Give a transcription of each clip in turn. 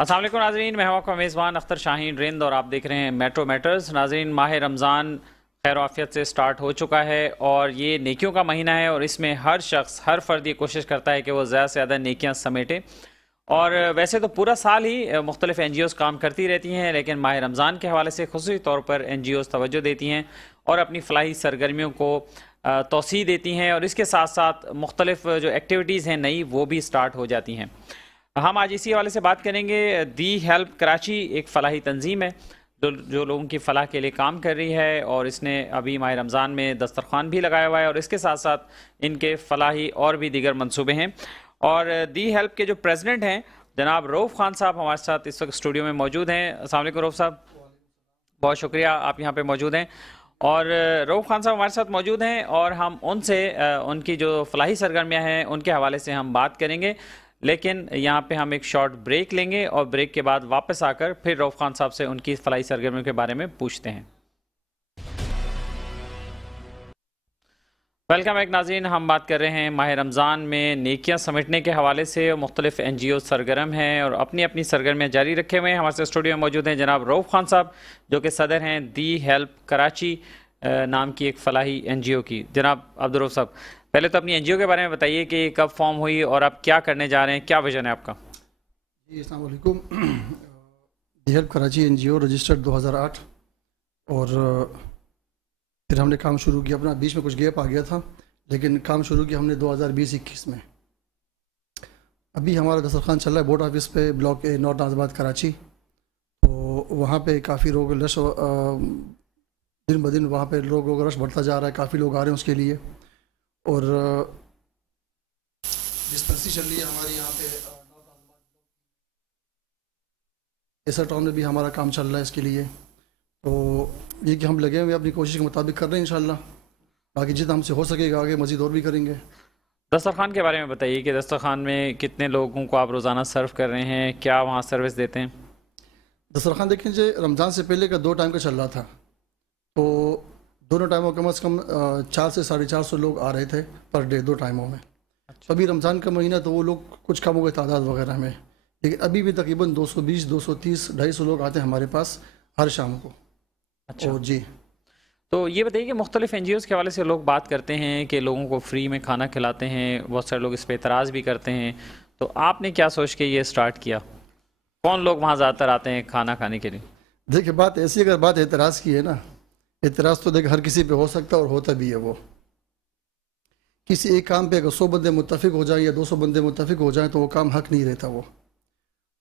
अस्सलाम वालेकुम नाज़रीन, मैं हूं आपका मेज़बान अख्तर शाहीन रिंद और आप देख रहे हैं मेट्रो मैटर्स। नाज़रीन, माह रमज़ान खैर आफियत से स्टार्ट हो चुका है और ये नेकियों का महीना है और इसमें हर शख्स हर फ़र्द ये कोशिश करता है कि वो ज़्यादा से ज़्यादा नेकियां समेटे। और वैसे तो पूरा साल ही मुख्तलिफ NGOs काम करती रहती हैं, लेकिन माह रमज़ान के हवाले से खुसूसी तौर पर NGOs तवज्जो देती हैं और अपनी फ़लाही सरगर्मियों को तोसी देती हैं और इसके साथ साथ मुख्तलिफ जो एक्टिविटीज़ हैं नई वो भी स्टार्ट हो जाती हैं। हम आज इसी हवाले से बात करेंगे। दी हेल्प कराची एक फ़लाही तंजीम है जो लोगों की फ़लाह के लिए काम कर रही है और इसने अभी माह रमज़ान में दस्तरखान भी लगाया हुआ है और इसके साथ साथ इनके फ़लाही और भी दीगर मनसूबे हैं। और दी हेल्प के जो प्रेसिडेंट हैं जनाब रऊफ़ खान साहब हमारे साथ इस वक्त स्टूडियो में मौजूद हैं। अस्सलाम वालेकुम रऊफ़ साहब, बहुत शुक्रिया आप यहाँ पे मौजूद हैं। और रऊफ़ खान साहब हमारे साथ मौजूद हैं और हम उनसे उनकी जो फ़लाही सरगर्मियाँ हैं उनके हवाले से हम बात करेंगे, लेकिन यहाँ पे हम एक शॉर्ट ब्रेक लेंगे और ब्रेक के बाद वापस आकर फिर रऊफ़ खान साहब से उनकी फ़लाही सरगर्मियों के बारे में पूछते हैं। वेलकम बैक नाज़रीन, हम बात कर रहे हैं माह रमज़ान में नेकियां समेटने के हवाले से। मुख्तलिफ NGO सरगर्म हैं और अपनी अपनी सरगर्मियाँ जारी रखे हुए हैं। हमारे साथ स्टूडियो में मौजूद हैं जनाब रऊफ़ खान साहब जो कि सदर हैं दी हेल्प कराची नाम की एक फ़लाही NGO की। जनाब अब्दुल रऊफ़ साहब, पहले तो अपनी NGO के बारे में बताइए कि कब फॉर्म हुई और आप क्या करने जा रहे हैं, क्या विजन है आपका? जी अस्सलाम वालेकुम। दी हेल्प कराची NGO रजिस्टर्ड 2008 और फिर हमने काम शुरू किया। अपना बीच में कुछ गैप आ गया था, लेकिन काम शुरू किया हमने 2020-21 में। अभी हमारा दस्तरखान चल रहा है बोर्ड ऑफिस पे, ब्लॉक ए नॉर्थ नाज़बाद कराची। तो वहाँ पे काफ़ी लोग रश दिन ब दिन वहाँ पे लोगों का रश बढ़ता जा रहा है, काफ़ी लोग आ रहे हैं उसके लिए। और डिस्पेंसरी चल रही है हमारी यहाँ पे एसर टाउन में भी हमारा काम चल रहा है इसके लिए। तो ये कि हम लगे हुए अपनी कोशिश के मुताबिक कर रहे हैं इंशाल्लाह। बाकी जितना हमसे हो सकेगा आगे मज़ीद और भी करेंगे। दस्तरखान के बारे में बताइए कि दस्तरखान में कितने लोगों को आप रोज़ाना सर्व कर रहे हैं, क्या वहाँ सर्विस देते हैं? दस्तरखान देखें जी, रमज़ान से पहले का 2 टाइम का चल रहा था, तो दोनों टाइमों कम से कम 400 से 450 लोग आ रहे थे पर डे, 2 टाइमों में। अच्छा। अभी रमज़ान का महीना तो वो लोग कुछ कम हो गए तादाद वगैरह में, लेकिन अभी भी तकरीबन 220, 230, 250 लोग आते हैं हमारे पास हर शाम को। अच्छा जी, तो ये बताइए कि मुख्तलिफ NGOs के हवाले से लोग बात करते हैं कि लोगों को फ्री में खाना खिलाते हैं, बहुत सारे लोग इस पर एतराज़ भी करते हैं, तो आपने क्या सोच के ये स्टार्ट किया? कौन लोग वहाँ ज़्यादातर आते हैं खाना खाने के लिए? देखिए बात ऐसी, अगर बात एतराज़ की है ना, एतराज़ तो देखिए हर किसी पे हो सकता है और होता भी है। वो किसी एक काम पे अगर 100 बंदे मुत्तफिक हो जाएं या 200 बंदे मुत्तफिक हो जाएं तो वो काम हक नहीं रहता वो।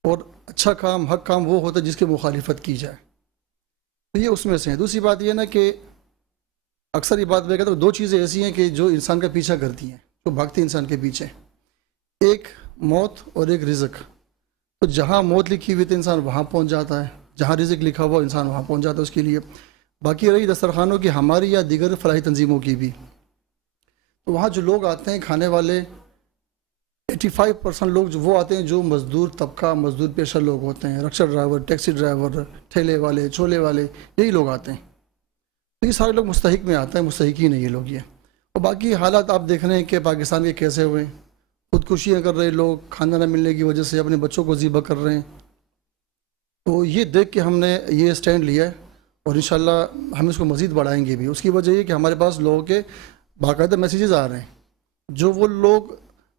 और अच्छा काम, हक काम वो होता है जिसकी मुखालिफत की जाए, तो ये उसमें से है। दूसरी बात ये ना कि अक्सर ये बात मैं कहता हूँ, 2 चीज़ें ऐसी हैं कि जो इंसान का पीछा करती हैं, जो भागती इंसान के पीछे, एक मौत और एक रिज़्क। तो जहाँ मौत लिखी हुई तो इंसान वहाँ पहुँच जाता है, जहाँ रिज़्क लिखा हुआ इंसान वहाँ पहुँच जाता है उसके लिए। बाकी रही दस्तरखानों की हमारी या दीगर फलाही तंजीमों की भी, तो वहाँ जो लोग आते हैं खाने वाले 85% लोग जो वो आते हैं जो मज़दूर तबका, मज़दूर पेशा लोग होते हैं, रिक्शा ड्राइवर, टैक्सी ड्राइवर, ठेले वाले, छोले वाले, यही लोग आते हैं। तो ये सारे लोग मुस्तहिक में आते हैं, मुस्तहिकी नहीं ये लोग ये। और बाकी हालात आप देख रहे हैं कि पाकिस्तान के कैसे हुए, खुदकुशियाँ कर रहे लोग, खाना न मिलने की वजह से अपने बच्चों को ज़िबा कर रहे हैं। तो ये देख के हमने ये स्टैंड लिया है और इंशाल्लाह हम इसको मज़ीद बढ़ाएंगे भी। उसकी वजह ये कि हमारे पास लोगों के बाकायदा मैसेजेस आ रहे हैं, जो वो लोग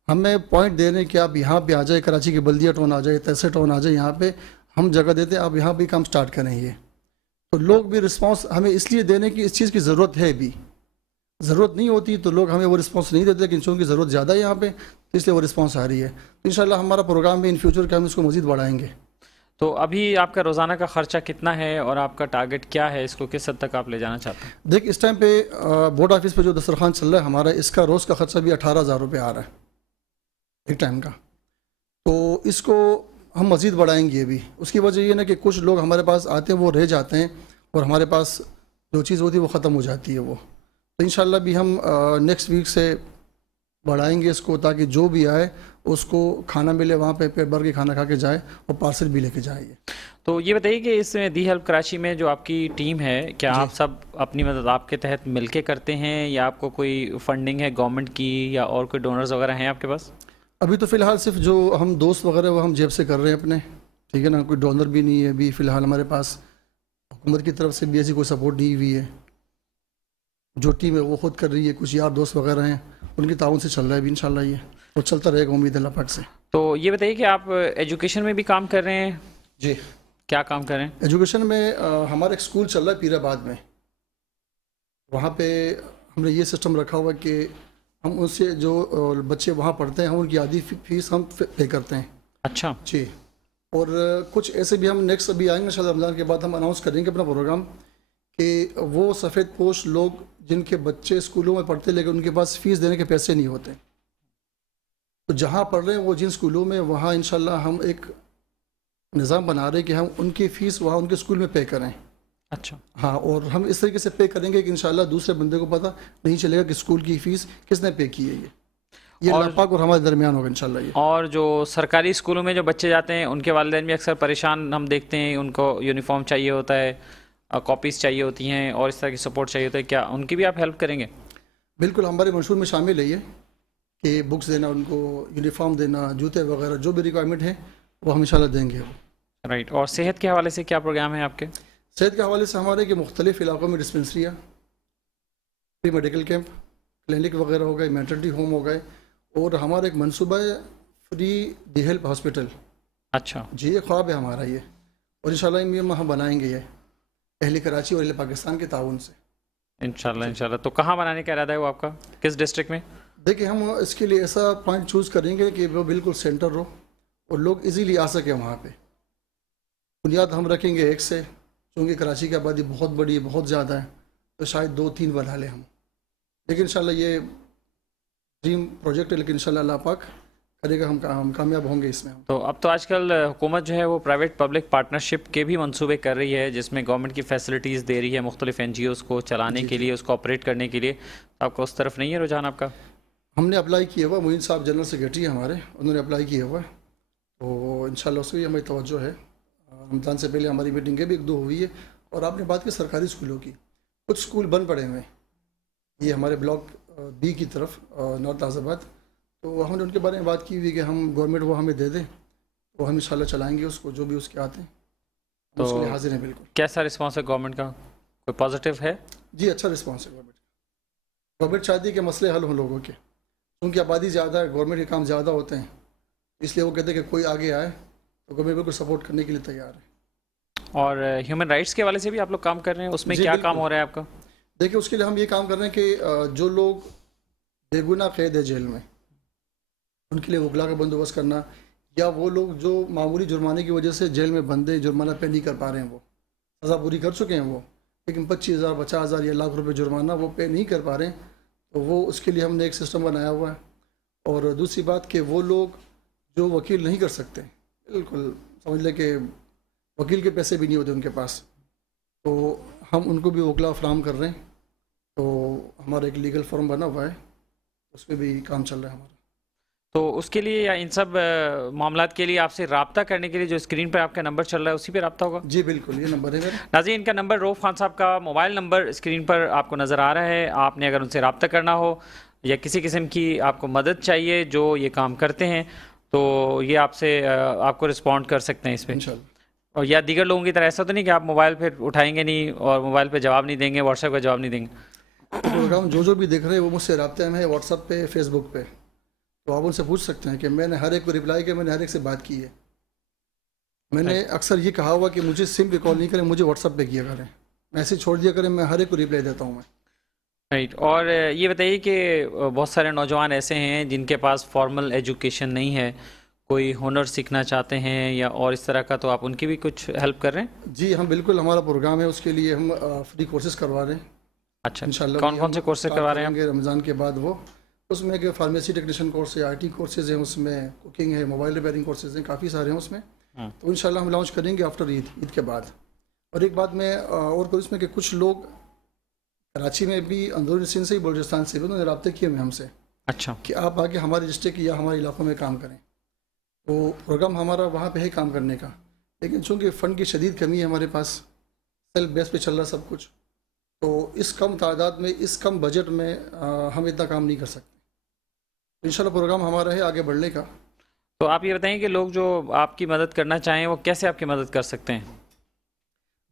हमें पॉइंट दे रहे हैं कि आप यहाँ पे आ जाए, कराची की बल्दिया टाउन आ जाए, तहसील टाउन आ जाए, यहाँ पे हम जगह देते हैं, आप यहाँ भी काम स्टार्ट करेंगे। तो लोग भी रिस्पांस हमें इसलिए देने की, इस चीज़ की ज़रूरत है भी। ज़रूरत नहीं होती तो लोग हमें वो रिस्पांस नहीं देते, लेकिन चूँकि ज़रूरत ज़्यादा है यहाँ पे तो इसलिए वो रिस्पांस आ रही है। तो इंशाल्लाह हमारा प्रोग्राम भी इन फ्यूचर के हम इसको मज़ीद बढ़ाएंगे। तो अभी आपका रोज़ाना का ख़र्चा कितना है और आपका टारगेट क्या है, इसको किस हद तक आप ले जाना चाहते हैं? देख, इस टाइम पे बोर्ड ऑफिस पे जो दस्तरखान चल रहा है हमारा, इसका रोज़ का ख़र्चा भी 18,000 रुपये आ रहा है एक टाइम का। तो इसको हम मज़ीद बढ़ाएंगे अभी। उसकी वजह ये ना कि कुछ लोग हमारे पास आते हैं, वो रह जाते हैं और हमारे पास जो चीज़ होती है वो ख़त्म हो जाती है वो। तो इंशाल्लाह भी हम नेक्स्ट वीक से बढ़ाएंगे इसको, ताकि जो भी आए उसको खाना मिले, वहाँ पे पेट भर के खाना खा के जाए और पार्सल भी लेके जाए। तो ये बताइए कि इस दी हेल्प कराची में जो आपकी टीम है, क्या आप सब अपनी मदद आपके तहत मिलके करते हैं या आपको कोई फंडिंग है गवर्नमेंट की या और कोई डोनर्स वगैरह हैं आपके पास? अभी तो फ़िलहाल सिर्फ जो हम दोस्त वगैरह वो हम जेब से कर रहे हैं अपने, ठीक है ना, कोई डोनर भी नहीं है अभी फ़िलहाल हमारे पास, हुकूमत की तरफ से भी ऐसी कोई सपोर्ट नहीं हुई है। जो टीम है वो खुद कर रही है, कुछ यार दोस्त वगैरह हैं उनके ताउन से चल रहा है अभी, इंशाल्लाह ये तो चलता रहेगा, उम्मीद है अल्लाह पाक से। तो ये बताइए कि आप एजुकेशन में भी काम कर रहे हैं? जी, क्या काम कर रहे हैं? एजुकेशन में हमारा एक स्कूल चल रहा है पीराबाद में, वहाँ पे हमने ये सिस्टम रखा हुआ है कि हम उनसे जो बच्चे वहाँ पढ़ते हैं हम उनकी आधी फीस हम पे करते हैं। अच्छा जी, और कुछ ऐसे भी हम नेक्स्ट अभी आएंगे इंशाल्लाह रमज़ान के बाद हम अनाउंस करेंगे अपना प्रोग्राम कि वो सफ़ेद पोश लोग जिनके बच्चे स्कूलों में पढ़ते लेकिन उनके पास फ़ीस देने के पैसे नहीं होते, तो जहाँ पढ़ रहे हैं वो जिन स्कूलों में, वहाँ इंशाल्लाह हम एक निज़ाम बना रहे हैं कि हम उनकी फ़ीस वहाँ उनके स्कूल में पे करें। अच्छा। हाँ, और हम इस तरीके से पे करेंगे कि इंशाल्लाह दूसरे बंदे को पता नहीं चलेगा कि स्कूल की फ़ीस किसने पे की है। ये और अल्लाह पाक और हमारे दरमियान होगा इंशाल्लाह ये। और जो सरकारी स्कूलों में जो बच्चे जाते हैं उनके वालिदैन भी अक्सर परेशान हम देखते हैं, उनको यूनिफॉर्म चाहिए होता है, कॉपीज़ चाहिए होती हैं और इस तरह की सपोर्ट चाहिए होता है, क्या उनकी भी आप हेल्प करेंगे? बिल्कुल, हमारे मंशूर में शामिल है ये कि बुक्स देना, उनको यूनिफॉर्म देना, जूते वगैरह जो भी रिक्वायरमेंट है वो हम इंशाल्लाह देंगे वो। राइट। और सेहत के हवाले से क्या प्रोग्राम है आपके? सेहत के हवाले से हमारे कि मुख्तलिफ़ इलाकों में डिस्पेंसरियाँ, प्री मेडिकल कैंप, क्लिनिक वगैरह हो गए, मैटरनिटी होम हो गए, और हमारा एक मनसूबा है फ्री दी हेल्प हॉस्पिटल। अच्छा जी, ये ख्वाब है हमारा ये, और इंशाल्लाह हम बनाएंगे ये अहले कराची और अहले पाकिस्तान के ताउन से इंशाल्लाह। तो कहाँ बनाने का इरादा है वो आपका, किस डिस्ट्रिक्ट में? देखिए, हम इसके लिए ऐसा पॉइंट चूज़ करेंगे कि वो बिल्कुल सेंटर हो और लोग इजीली आ सकें वहाँ पे। बुनियाद हम रखेंगे एक से, क्योंकि कराची की आबादी बहुत बड़ी है, बहुत ज़्यादा है, तो शायद 2-3 बना लें हम, लेकिन इंशाल्लाह ये ड्रीम प्रोजेक्ट है, लेकिन इंशाल्लाह अल्लाह पाक करेगा, हम कामयाब होंगे इसमें। तो अब तो आजकल हुकूमत जो है वो प्राइवेट पब्लिक पार्टनरशिप के भी मंसूबे कर रही है, जिसमें गवर्नमेंट की फैसिलिटीज़ दे रही है मुख्तलिफ NGOs को चलाने के लिए, उसको ऑपरेट करने के लिए। तो आपका उस तरफ नहीं है रुझान आपका? हमने अप्लाई किया हुआ, मोइन साहब जनरल सेक्रेटरी है हमारे, उन्होंने अप्लाई किया हुआ, तो इंशाल्लाह उसकी हमारी तवज्जो है। रमज़ान से पहले हमारी मीटिंगें भी 1-2 हुई है। और आपने बात की सरकारी स्कूलों की, कुछ स्कूल बंद पड़े हुए हैं, ये हमारे ब्लॉक B की तरफ नॉर्थ आज़ाबाद, तो हमने उनके बारे में बात की हुई कि हम गवर्नमेंट वो हमें दे दें, तो हम इंशाल्लाह चलाएंगे उसको, जो भी उसके आते हैं तो उसके लिए हाजिर हैं। बिल्कुल। कैसा रिस्पॉन्स है गवर्नमेंट का, कोई पॉजिटिव है? जी, अच्छा रिस्पॉन्स है गवर्नमेंट चाहती है कि मसले हल हों लोगों के, क्योंकि आबादी ज़्यादा है, गवर्नमेंट के काम ज़्यादा होते हैं, इसलिए वो कहते हैं कि कोई आगे आए तो गवर्नमेंट बिल्कुल सपोर्ट करने के लिए तैयार है। और ह्यूमन राइट्स के हवाले से भी आप लोग काम कर रहे हैं, उसमें क्या काम हो रहा है आपका? देखिए, उसके लिए हम ये काम कर रहे हैं कि जो लोग बेगुनाह कैद है जेल में, उनके लिए वकला का बंदोबस्त करना, या वो लोग जो मामूली जुर्माने की वजह से जेल में बंदे जुर्माना पे नहीं कर पा रहे हैं, वो सज़ा पूरी कर चुके हैं वो, लेकिन 25,000 50,000 या लाख रुपए जुर्माना वो पे नहीं कर पा रहे हैं, तो वो उसके लिए हमने एक सिस्टम बनाया हुआ है। और दूसरी बात कि वो लोग जो वकील नहीं कर सकते, बिल्कुल समझ लें कि वकील के पैसे भी नहीं होते उनके पास, तो हम उनको भी वकला फराहम कर रहे हैं। तो हमारा एक लीगल फर्म बना हुआ है, उस पर भी काम चल रहा है हमारा। तो उसके लिए या इन सब मामलात के लिए आपसे रब्ता करने के लिए जो स्क्रीन पर आपका नंबर चल रहा है उसी पे रब्ता होगा? जी बिल्कुल, ये नंबर है मेरा। नाज़रीन, इनका नंबर रऊफ़ खान साहब का मोबाइल नंबर स्क्रीन पर आपको नज़र आ रहा है। आपने अगर उनसे रब्ता करना हो या किसी किस्म की आपको मदद चाहिए जो ये काम करते हैं, तो ये आपसे आपको रिस्पॉन्ड कर सकते हैं इस पर इंशाल्लाह। और या दीगर लोगों की तरह ऐसा तो नहीं कि आप मोबाइल पर उठाएंगे नहीं और मोबाइल पर जवाब नहीं देंगे, व्हाट्सएप का जवाब नहीं देंगे? प्रोग्राम जो भी देख रहे हैं वो मुझसे रब्ते में है, व्हाट्सएप पे, फेसबुक पे, तो आप उनसे पूछ सकते हैं कि मैंने हर एक को रिप्लाई किया, मैंने हर एक से बात की है। मैंने अक्सर ये कहा हुआ कि मुझे सिम पे कॉल नहीं करें, मुझे व्हाट्सएप पे किया करें, मैसेज छोड़ दिया करें, मैं हर एक को रिप्लाई देता हूँ मैं। राइट। और ये बताइए कि बहुत सारे नौजवान ऐसे हैं जिनके पास फॉर्मल एजुकेशन नहीं है, कोई हुनर सीखना चाहते हैं या और इस तरह का, तो आप उनकी भी कुछ हेल्प कर रहे हैं? जी हम बिल्कुल, हमारा प्रोग्राम है, उसके लिए हम फ्री कोर्सेज करवा रहे हैं। अच्छा, इंशाल्लाह कौन कौन से कोर्सेज करवा रहे हैं आप? रमज़ान के बाद वो उसमें कि फार्मेसी टेक्नीशियन कोर्स है, IT कोर्सेज हैं, उसमें कुकिंग है, मोबाइल रिपेयरिंग कोर्सेज हैं, काफ़ी सारे हैं उसमें। तो इंशाल्लाह हम लॉन्च करेंगे आफ्टर ईद के बाद। और एक बात मैं और करूँ इसमें कि कुछ लोग कराची में भी, अंदरूनी सिंध से ही, बलूचिस्तान से भी उन्होंने रब्ते किए हुए हमसे। अच्छा। कि आप आके हमारे डिस्ट्रिक्ट या हमारे इलाकों में काम करें, तो प्रोग्राम हमारा वहाँ पे है काम करने का, लेकिन चूँकि फ़ंड की शदीद कमी है हमारे पास, सेल्फ बेस पे चल रहा सब कुछ, तो इस कम तादाद में, इस कम बजट में हम इतना काम नहीं कर सकते। इंशाल्लाह प्रोग्राम हमारा है आगे बढ़ने का। तो आप ये बताएं कि लोग जो आपकी मदद करना चाहें वो कैसे आपकी मदद कर सकते हैं?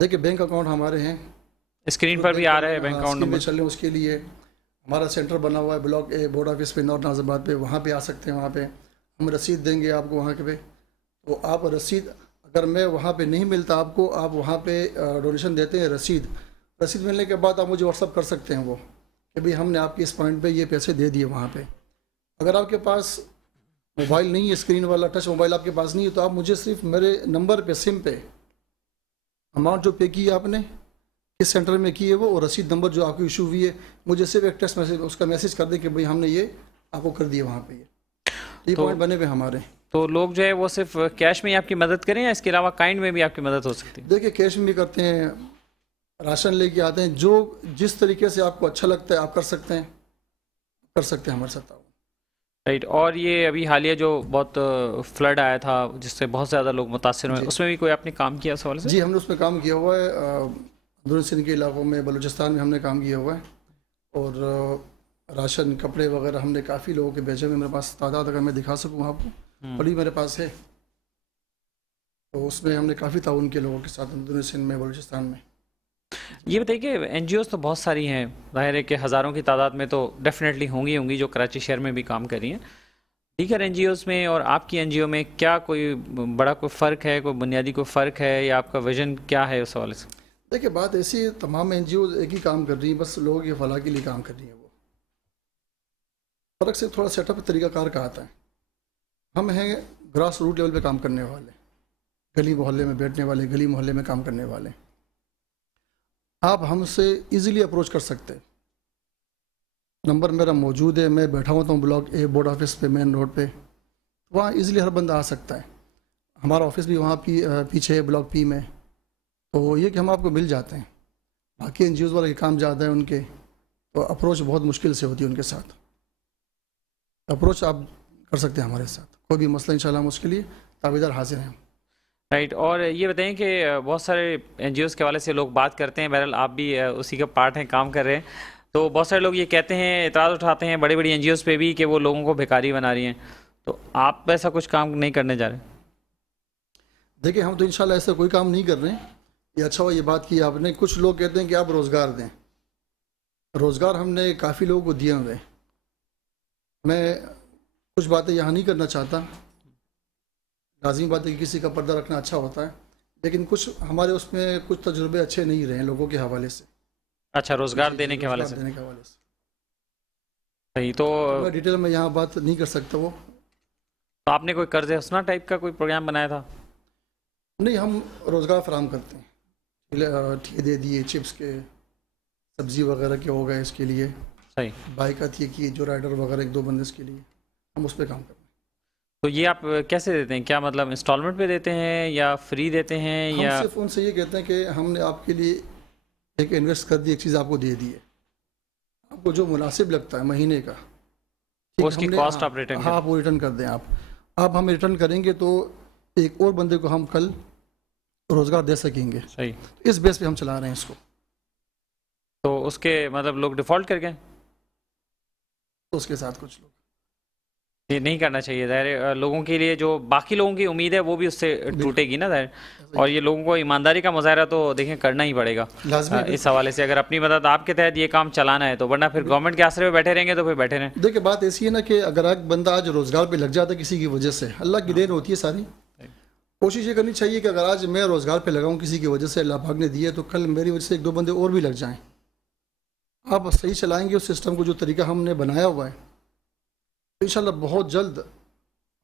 देखिए, बैंक अकाउंट हमारे हैं, स्क्रीन पर भी आ रहा है बैंक अकाउंट स्कीम में नंबर। चल रहे हैं। उसके लिए हमारा सेंटर बना हुआ है ब्लॉक ए बोर्ड ऑफिस पे नॉर्थ नाजिबाद पे, वहाँ पे आ सकते हैं। वहाँ पे हम रसीद देंगे आपको वहाँ के पे, तो आप रसीद, अगर मैं वहाँ पे नहीं मिलता आपको, आप वहाँ पे डोनेशन देते हैं, रसीद मिलने के बाद आप मुझे व्हाट्सअप कर सकते हैं वो कि भाई हमने आपके इस पॉइंट पे ये पैसे दे दिए वहाँ पे। अगर आपके पास मोबाइल नहीं है, स्क्रीन वाला टच मोबाइल आपके पास नहीं है, तो आप मुझे सिर्फ मेरे नंबर पे, सिम पे अमाउंट जो पे की है आपने, किस सेंटर में की है वो, और रसीद नंबर जो आपको इशू हुई है, मुझे सिर्फ एक टेक्स्ट मैसेज उसका मैसेज कर दें कि भाई हमने ये आपको कर दिया वहाँ पे। ये तो पॉइंट बने हुए हमारे। तो लोग जो है वो सिर्फ कैश में ही आपकी मदद करें या इसके अलावा काइंड में भी आपकी मदद हो सकती है? देखिए, कैश में भी करते हैं, राशन लेके आते हैं, जो जिस तरीके से आपको अच्छा लगता है आप कर सकते हैं हमारे साथ। राइट। और ये अभी हालिया जो बहुत फ्लड आया था जिससे बहुत ज़्यादा लोग मुतासर हुए, उसमें भी कोई आपने काम किया इस हवाले से? जी, हमने उसमें काम किया हुआ है। अंदरूनी सिंध के इलाकों में, बलूचिस्तान में हमने काम किया हुआ है, और राशन, कपड़े वगैरह हमने काफ़ी लोगों के भेजे हुए। मेरे पास तादाद अगर मैं दिखा सकूँ आपको, बड़ी मेरे पास है, तो उसमें हमने काफ़ी ताउन किया लोगों के साथ अंदरूनी सिंध में, बलूचिस्तान में। ये बताइए कि एनजीओज़ तो बहुत सारी हैं, जाहिर है कि हज़ारों की तादाद में तो डेफिनेटली होंगी जो कराची शहर में भी काम कर रही हैं। दीगर एनजीओज़ में और आपकी एनजीओ में क्या कोई बड़ा कोई फ़र्क है, कोई बुनियादी कोई फ़र्क है, या आपका विजन क्या है उस हवाले से? देखिए, बात ऐसी है, तमाम एनजीओ एक ही काम कर रही हैं, बस लोगों की फलाह के लिए काम कर रही हैं। वो फ़र्क सिर्फ थोड़ा सेटअप तरीक़ाकार का आता है। हम हैं ग्रास रूट लेवल पे काम करने वाले, गली मोहल्ले में बैठने वाले, गली मोहल्ले में काम करने वाले। आप हमसे इजीली अप्रोच कर सकते हैं। नंबर मेरा मौजूद है, मैं बैठा होता हूँ ब्लॉक ए बोर्ड ऑफिस पे, मेन रोड पे, वहाँ इजीली हर बंदा आ सकता है। हमारा ऑफिस भी वहाँ पीछे है, ब्लॉक पी में। तो ये कि हम आपको मिल जाते हैं। बाकी एनजीओज़ वाले के काम ज़्यादा है उनके, तो अप्रोच बहुत मुश्किल से होती है उनके साथ। अप्रोच आप कर सकते हैं हमारे साथ, कोई भी मसला इंशाल्लाह हम उसके लिए ताबेदार हाजिर हैं। राइट। और ये बताएं कि बहुत सारे एनजीओज़ के हवाले से लोग बात करते हैं, बहरहाल आप भी उसी का पार्ट हैं, काम कर रहे हैं, तो बहुत सारे लोग ये कहते हैं, एतराज़ उठाते हैं बड़ी बड़ी एनजीओज़ पे भी कि वो लोगों को भिखारी बना रही हैं। तो आप ऐसा कुछ काम नहीं करने जा रहे? देखिए, हम तो इंशाल्लाह ऐसा कोई काम नहीं कर रहे हैं। ये अच्छा हुआ ये बात की आपने। कुछ लोग कहते हैं कि आप रोज़गार दें, रोज़गार हमने काफ़ी लोगों को दिए हुए। मैं कुछ बातें यहाँ नहीं करना चाहता, लाज़मी बात है कि किसी का पर्दा रखना अच्छा होता है, लेकिन कुछ हमारे उसमें कुछ तजुर्बे अच्छे नहीं रहे लोगों के हवाले से। अच्छा, रोज़गार देने के हवाले से। सही। तो मैं डिटेल में यहाँ बात नहीं कर सकता वो। तो आपने कोई कर्ज हसना टाइप का कोई प्रोग्राम बनाया था? नहीं, हम रोज़गार फराम करते हैं, ठेके दे दिए, चिप्स के, सब्ज़ी वगैरह के हो गए, इसके लिए सही। बाइक आती है कि जो राइडर वगैरह एक दो बंदे इसके लिए हम उस पर काम करते हैं। तो ये आप कैसे देते हैं? क्या मतलब इंस्टॉलमेंट पे देते हैं या फ्री देते हैं? हम या सिर्फ उनसे ये कहते हैं कि हमने आपके लिए एक इन्वेस्ट कर दी, एक चीज़ आपको दे दी है, आपको जो मुनासिब लगता है महीने का, वो उसकी कॉस्ट आप रिटर्न हाँ, आप वो रिटर्न कर दें। आप हमें रिटर्न करेंगे तो एक और बंदे को हम कल रोज़गार दे सकेंगे। सही। इस बेस पे हम चला रहे हैं इसको। तो उसके मतलब लोग डिफ़ॉल्ट कर गए? तो उसके साथ कुछ लोग, ये नहीं करना चाहिए, ज़ाहिर लोगों के लिए जो बाकी लोगों की उम्मीद है वो भी उससे टूटेगी ना ज़ाहिर। और ये लोगों को ईमानदारी का मुजाहरा तो देखें करना ही पड़ेगा इस हवाले से, अगर अपनी मदद आपके तहत ये काम चलाना है तो, वरना फिर गवर्नमेंट के आसरे पे बैठे रहेंगे तो फिर बैठे रहें। देखिए, बात ऐसी है ना कि अगर एक बंदा आज रोज़गार पे लग जाता है किसी की वजह से, अल्लाह की देन होती है सारी। कोशिश ये करनी चाहिए कि अगर आज मैं रोज़गार पे लगाऊं किसी की वजह से, अल्लाह पाक ने दिया, तो कल मेरी वजह से एक दो बंदे और भी लग जाएं। आप सही चलाएंगे उस सिस्टम को, जो तरीका हमने बनाया हुआ है, तो इंशाल्लाह बहुत जल्द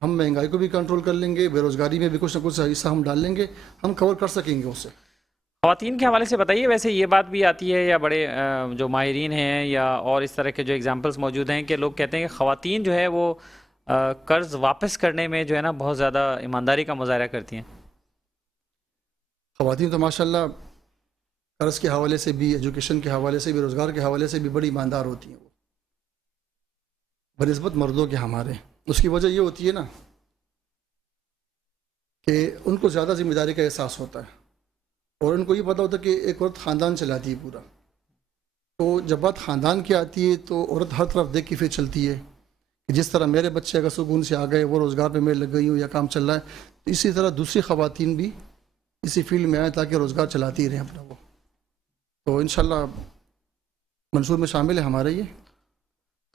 हम महंगाई को भी कंट्रोल कर लेंगे, बेरोज़गारी में भी कुछ ना कुछ हिस्सा हम डाल लेंगे, हम कवर कर सकेंगे उससे। ख़वातीन के हवाले से बताइए, वैसे ये बात भी आती है या बड़े जो माहिरीन हैं या और इस तरह के जो एग्जांपल्स मौजूद हैं कि लोग कहते हैं कि ख़वातीन जो है वो कर्ज़ वापस करने में जो है ना बहुत ज़्यादा ईमानदारी का मुजाहरा करती हैं। ख़वातीन तो माशाल्लाह कर्ज़ के हवाले से भी, एजुकेशन के हवाले से भी, रोज़गार के हवाले से भी बड़ी ईमानदार होती हैं वो, बनिस्बत मर्दों के हमारे। उसकी वजह ये होती है ना कि उनको ज़्यादा ज़िम्मेदारी का एहसास होता है, और उनको ये पता होता है कि एक औरत ख़ानदान चलाती है पूरा। तो जब बात ख़ानदान की आती है तो औरत हर तरफ देख के फिर चलती है कि जिस तरह मेरे बच्चे अगर सुकून से आ गए, वो रोज़गार पे मैं लग गई हूँ या काम चल रहा है, तो इसी तरह दूसरी ख़वातीन भी इसी फील्ड में आए ताकि रोज़गार चलाती रहें अपना वो। तो इंशाल्लाह मंशूर में शामिल है हमारे ये।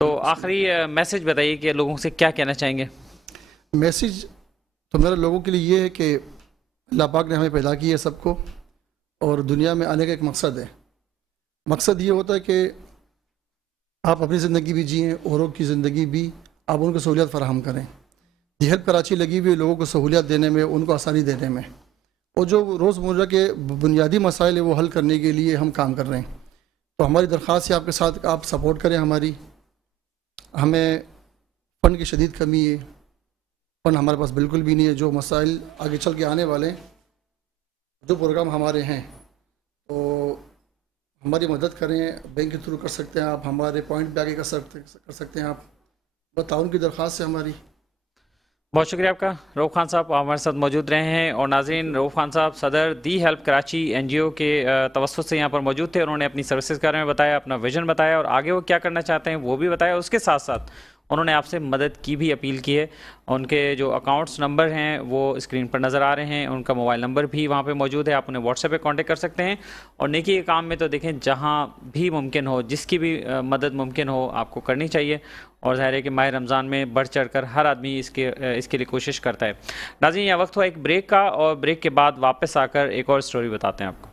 तो आखिरी मैसेज बताइए कि लोगों से क्या कहना चाहेंगे? मैसेज तो मेरे लोगों के लिए ये है कि अल्लाह पाक ने हमें पैदा किया है सबको, और दुनिया में आने का एक मकसद है। मकसद ये होता है कि आप अपनी ज़िंदगी भी जिएँ, औरों की ज़िंदगी भी आप उनको सहूलियत फ़राहम करें। दी हेल्प कराची लगी हुई लोगों को सहूलियत देने में, उनको आसानी देने में, और जो रोज़मर्रा के बुनियादी मसाइल है वो हल करने के लिए हम काम कर रहे हैं। तो हमारी दरख्वास्त है आपके साथ, आप सपोर्ट करें हमारी। हमें फ़ंड की शदीद कमी है, फ़ंड हमारे पास बिल्कुल भी नहीं है। जो मसाइल आगे चल के आने वाले, जो प्रोग्राम हमारे हैं, तो हमारी मदद करें। बैंक के थ्रू कर सकते हैं आप, हमारे पॉइंट पे आगे कर सकते हैं आप। बताउन की दरख्वास्त है हमारी। बहुत शुक्रिया आपका रऊफ़ खान साहब, आप हमारे साथ मौजूद रहे हैं। और नाज़रीन, रऊफ़ खान साहब सदर दी हेल्प कराची NGO के तवस्सुत से यहाँ पर मौजूद थे। उन्होंने अपनी सर्विसेज के बारे में बताया, अपना विजन बताया और आगे वो क्या करना चाहते हैं वो भी बताया। उसके साथ साथ उन्होंने आपसे मदद की भी अपील की है। उनके जो अकाउंट्स नंबर हैं वो स्क्रीन पर नज़र आ रहे हैं, उनका मोबाइल नंबर भी वहाँ पे मौजूद है, आप उन्हें व्हाट्सएप पे कांटेक्ट कर सकते हैं। और नेकी के काम में तो देखें, जहाँ भी मुमकिन हो, जिसकी भी मदद मुमकिन हो आपको करनी चाहिए। और ज़ाहिर है कि माह रमज़ान में बढ़ चढ़ कर हर आदमी इसके लिए कोशिश करता है। नाज़रीन, यह वक्त हुआ एक ब्रेक का, और ब्रेक के बाद वापस आकर एक और स्टोरी बताते हैं आपको।